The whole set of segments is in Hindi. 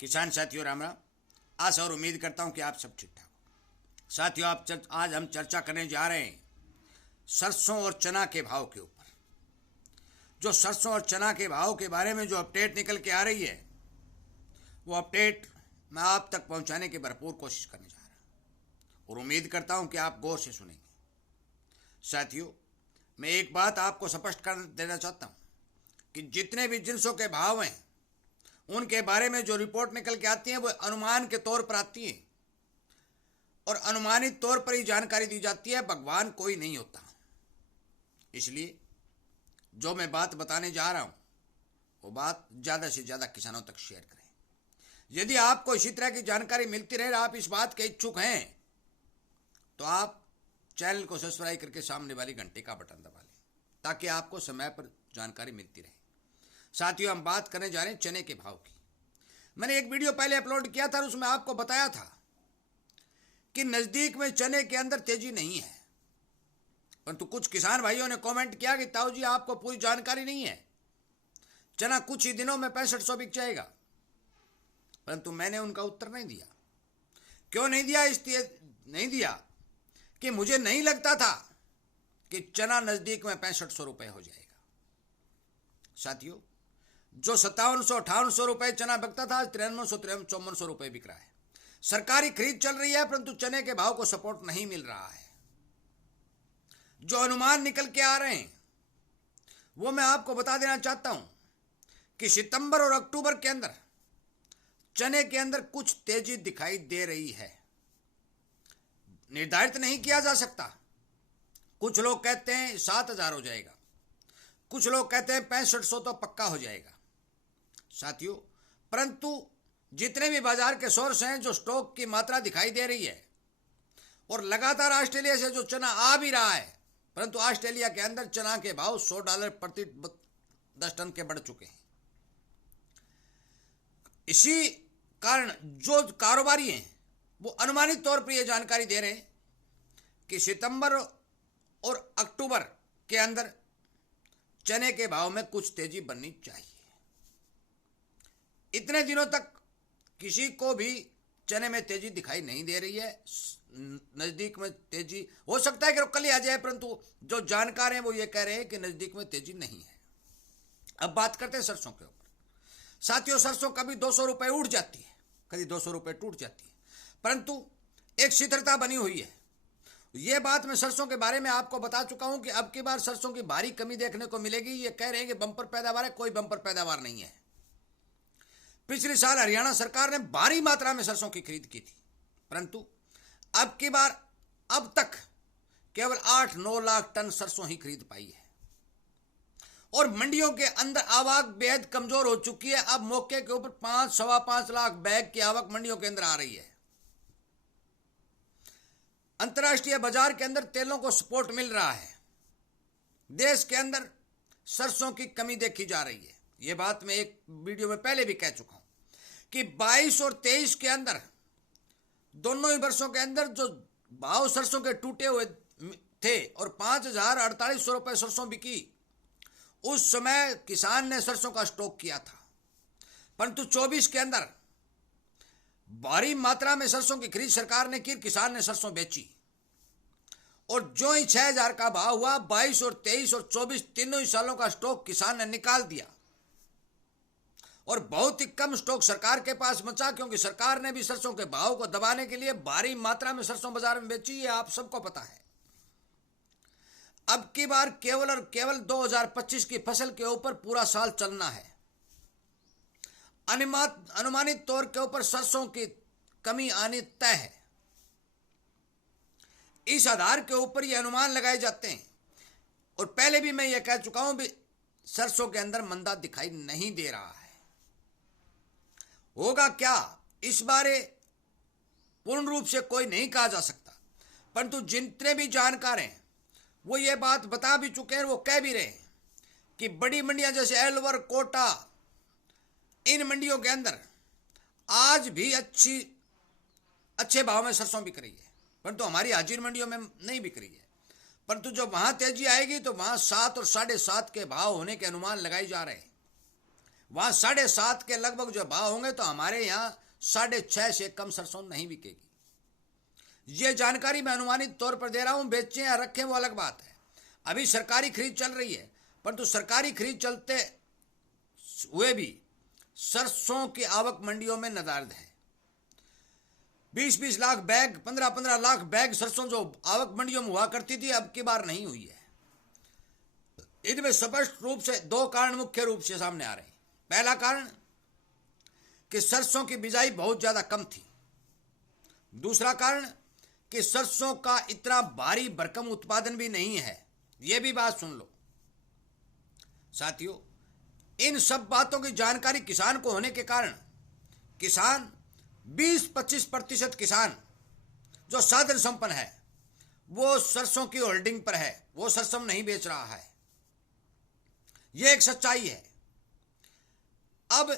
किसान साथियों राम राम। आशा और उम्मीद करता हूं कि आप सब ठीक ठाक हो। साथियों आज हम चर्चा करने जा रहे हैं सरसों और चना के भाव के ऊपर। जो सरसों और चना के भाव के बारे में जो अपडेट निकल के आ रही है, वो अपडेट मैं आप तक पहुंचाने की भरपूर कोशिश करने जा रहा हूं और उम्मीद करता हूं कि आप गौर से सुनेंगे। साथियों, मैं एक बात आपको स्पष्ट कर देना चाहता हूं कि जितने भी जिनसों के भाव हैं उनके बारे में जो रिपोर्ट निकल के आती है वो अनुमान के तौर पर आती है और अनुमानित तौर पर ही जानकारी दी जाती है। भगवान कोई नहीं होता। इसलिए जो मैं बात बताने जा रहा हूं वो बात ज़्यादा से ज़्यादा किसानों तक शेयर करें। यदि आपको इसी तरह की जानकारी मिलती रहे, आप इस बात के इच्छुक हैं, तो आप चैनल को सब्सक्राइब करके सामने वाली घंटे का बटन दबा लें ताकि आपको समय पर जानकारी मिलती रहे। साथियों, हम बात करने जा रहे हैं चने के भाव की। मैंने एक वीडियो पहले अपलोड किया था और उसमें आपको बताया था कि नज़दीक में चने के अंदर तेजी नहीं है, परंतु कुछ किसान भाइयों ने कमेंट किया कि ताऊ जी आपको पूरी जानकारी नहीं है, चना कुछ ही दिनों में 6500 बिक जाएगा। परंतु मैंने उनका उत्तर नहीं दिया। क्यों नहीं दिया? इसलिए नहीं दिया कि मुझे नहीं लगता था कि चना नज़दीक में 6500 रुपये हो जाएगा। साथियों, जो 5700-5800 रुपये चना बिकता था, आज 5300-5400 रुपये बिक रहा है। सरकारी खरीद चल रही है, परंतु चने के भाव को सपोर्ट नहीं मिल रहा है। जो अनुमान निकल के आ रहे हैं वो मैं आपको बता देना चाहता हूं कि सितंबर और अक्टूबर के अंदर चने के अंदर कुछ तेजी दिखाई दे रही है। निर्धारित नहीं किया जा सकता। कुछ लोग कहते हैं 7000 हो जाएगा, कुछ लोग कहते हैं 6500 तो पक्का हो जाएगा। साथियों, परंतु जितने भी बाजार के सोर्स हैं, जो स्टॉक की मात्रा दिखाई दे रही है और लगातार ऑस्ट्रेलिया से जो चना आ भी रहा है, परंतु ऑस्ट्रेलिया के अंदर चना के भाव $100 प्रति 10 टन के बढ़ चुके हैं। इसी कारण जो कारोबारी हैं वो अनुमानित तौर पर यह जानकारी दे रहे हैं कि सितंबर और अक्टूबर के अंदर चने के भाव में कुछ तेजी बननी चाहिए। इतने दिनों तक किसी को भी चने में तेजी दिखाई नहीं दे रही है। नज़दीक में तेजी हो सकता है कि कल ही आ जाए, परंतु जो जानकार हैं वो ये कह रहे हैं कि नज़दीक में तेजी नहीं है। अब बात करते हैं सरसों के ऊपर। साथियों, सरसों कभी 200 रुपये उठ जाती है, कभी 200 रुपये टूट जाती है, परंतु एक स्थिरता बनी हुई है। ये बात मैं सरसों के बारे में आपको बता चुका हूं कि अब की बार सरसों की भारी कमी देखने को मिलेगी। ये कह रहे हैं कि बम्पर पैदावार है, कोई बम्पर पैदावार नहीं है। पिछले साल हरियाणा सरकार ने भारी मात्रा में सरसों की खरीद की थी, परंतु अब की बार अब तक केवल 8-9 लाख टन सरसों ही खरीद पाई है और मंडियों के अंदर आवक बेहद कमजोर हो चुकी है। अब मौके के ऊपर 5-5.25 लाख बैग की आवक मंडियों के अंदर आ रही है। अंतर्राष्ट्रीय बाजार के अंदर तेलों को सपोर्ट मिल रहा है। देश के अंदर सरसों की कमी देखी जा रही है। यह बात मैं एक वीडियो में पहले भी कह चुका हूं कि 22 और 23 के अंदर दोनों ही वर्षों के अंदर जो भाव सरसों के टूटे हुए थे और 5048 रुपये सरसों बिकी, उस समय किसान ने सरसों का स्टॉक किया था। परंतु 24 के अंदर भारी मात्रा में सरसों की खरीद सरकार ने की, किसान ने सरसों बेची और जो ही 6000 का भाव हुआ, 22 और 23 और 24 तीनों ही सालों का स्टॉक किसान ने निकाल दिया और बहुत ही कम स्टॉक सरकार के पास बचा, क्योंकि सरकार ने भी सरसों के भाव को दबाने के लिए भारी मात्रा में सरसों बाजार में बेची। ये आप सबको पता है। अब की बार केवल और केवल 2025 की फसल के ऊपर पूरा साल चलना है। अनुमानित तौर के ऊपर सरसों की कमी आनी तय है। इस आधार के ऊपर ये अनुमान लगाए जाते हैं और पहले भी मैं ये कह चुका हूं भी सरसों के अंदर मंदा दिखाई नहीं दे रहा है। होगा क्या इस बारे पूर्ण रूप से कोई नहीं कहा जा सकता, परंतु जितने भी जानकार हैं वो ये बात बता भी चुके हैं, वो कह भी रहे हैं कि बड़ी मंडियां जैसे अलवर, कोटा, इन मंडियों के अंदर आज भी अच्छे भाव में सरसों बिक रही है, परंतु हमारी हाजिर मंडियों में नहीं बिक रही है। परंतु जब वहां तेजी आएगी तो वहां 7 और 7.5 के भाव होने के अनुमान लगाए जा रहे हैं। वहां 7.5 के लगभग जो भाव होंगे तो हमारे यहाँ 6.5 से कम सरसों नहीं बिकेगी। ये जानकारी मैं अनुमानित तौर पर दे रहा हूं, बेचें या रखें वो अलग बात है। अभी सरकारी खरीद चल रही है, परंतु सरकारी खरीद चलते हुए भी सरसों की आवक मंडियों में नदारद है। 20-20 लाख बैग, 15-15 लाख बैग सरसों जो आवक मंडियों में हुआ करती थी, अब की बार नहीं हुई है। इनमें स्पष्ट रूप से दो कारण मुख्य रूप से सामने आ रहे हैं। पहला कारण कि सरसों की बिजाई बहुत ज्यादा कम थी। दूसरा कारण कि सरसों का इतना भारी भरकम उत्पादन भी नहीं है। यह भी बात सुन लो साथियों। इन सब बातों की जानकारी किसान को होने के कारण किसान 20-25% किसान जो साधन संपन्न है वो सरसों की होल्डिंग पर है, वो सरसों नहीं बेच रहा है। यह एक सच्चाई है। अब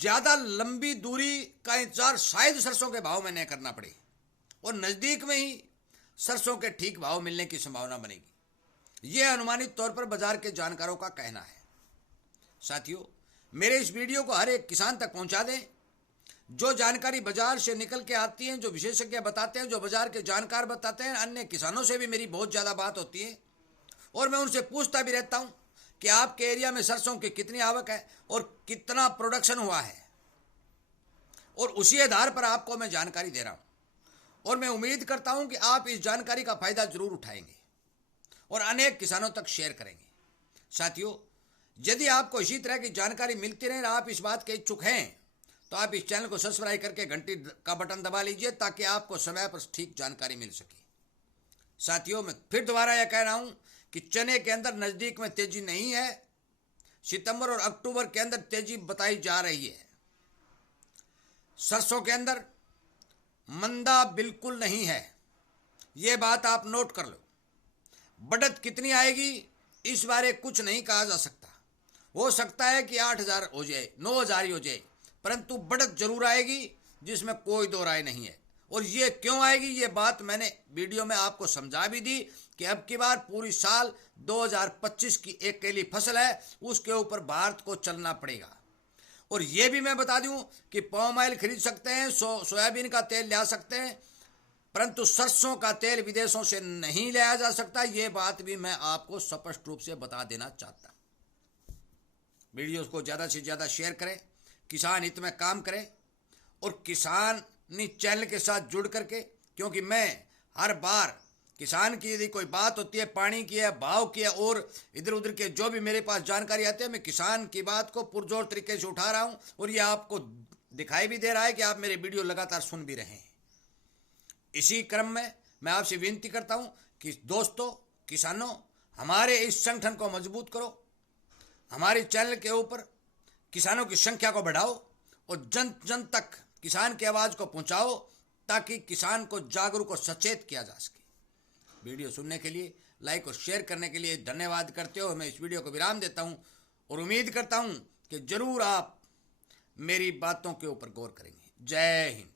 ज्यादा लंबी दूरी का इंतजार शायद सरसों के भाव में नहीं करना पड़े और नजदीक में ही सरसों के ठीक भाव मिलने की संभावना बनेगी। यह अनुमानित तौर पर बाजार के जानकारों का कहना है। साथियों, मेरे इस वीडियो को हर एक किसान तक पहुंचा दें। जो जानकारी बाजार से निकल के आती है, जो विशेषज्ञ बताते हैं, जो बाजार के जानकार बताते हैं, अन्य किसानों से भी मेरी बहुत ज्यादा बात होती है और मैं उनसे पूछता भी रहता हूं कि आपके एरिया में सरसों की कितनी आवक है और कितना प्रोडक्शन हुआ है, और उसी आधार पर आपको मैं जानकारी दे रहा हूं। और मैं उम्मीद करता हूं कि आप इस जानकारी का फायदा जरूर उठाएंगे और अनेक किसानों तक शेयर करेंगे। साथियों, यदि आपको इसी तरह की जानकारी मिलती रहे और आप इस बात के इच्छुक हैं तो आप इस चैनल को सब्सक्राइब करके घंटी का बटन दबा लीजिए ताकि आपको समय पर ठीक जानकारी मिल सके। साथियों, मैं फिर दोबारा यह कह रहा हूं कि चने के अंदर नजदीक में तेजी नहीं है। सितंबर और अक्टूबर के अंदर तेजी बताई जा रही है। सरसों के अंदर मंदा बिल्कुल नहीं है, यह बात आप नोट कर लो। बढ़त कितनी आएगी इस बारे कुछ नहीं कहा जा सकता। हो सकता है कि 8,000 हो जाए, 9,000 ही हो जाए, परंतु बढ़त जरूर आएगी जिसमें कोई दो राय नहीं है। और ये क्यों आएगी ये बात मैंने वीडियो में आपको समझा भी दी कि अब की बार पूरी साल 2025 की एक केली फसल है, उसके ऊपर भारत को चलना पड़ेगा। और ये भी मैं बता दूं कि पाम ऑयल खरीद सकते हैं, सोयाबीन का तेल ले सकते हैं, परंतु सरसों का तेल विदेशों से नहीं लाया जा सकता। ये बात भी मैं आपको स्पष्ट रूप से बता देना चाहता। वीडियो को ज्यादा से ज्यादा शेयर करें, किसान हित में काम करें और किसानी चैनल के साथ जुड़ करके, क्योंकि मैं हर बार किसान की यदि कोई बात होती है, पानी की है, भाव की है और इधर उधर के जो भी मेरे पास जानकारी आती है, मैं किसान की बात को पुरजोर तरीके से उठा रहा हूं और ये आपको दिखाई भी दे रहा है कि आप मेरे वीडियो लगातार सुन भी रहे हैं। इसी क्रम में मैं आपसे विनती करता हूं कि दोस्तों, किसानों, हमारे इस संगठन को मजबूत करो, हमारे चैनल के ऊपर किसानों की संख्या को बढ़ाओ और जन जन तक किसान की आवाज को पहुंचाओ ताकि किसान को जागरूक और सचेत किया जा सके। वीडियो सुनने के लिए, लाइक और शेयर करने के लिए धन्यवाद करते हुए मैं इस वीडियो को विराम देता हूं और उम्मीद करता हूं कि जरूर आप मेरी बातों के ऊपर गौर करेंगे। जय हिंद।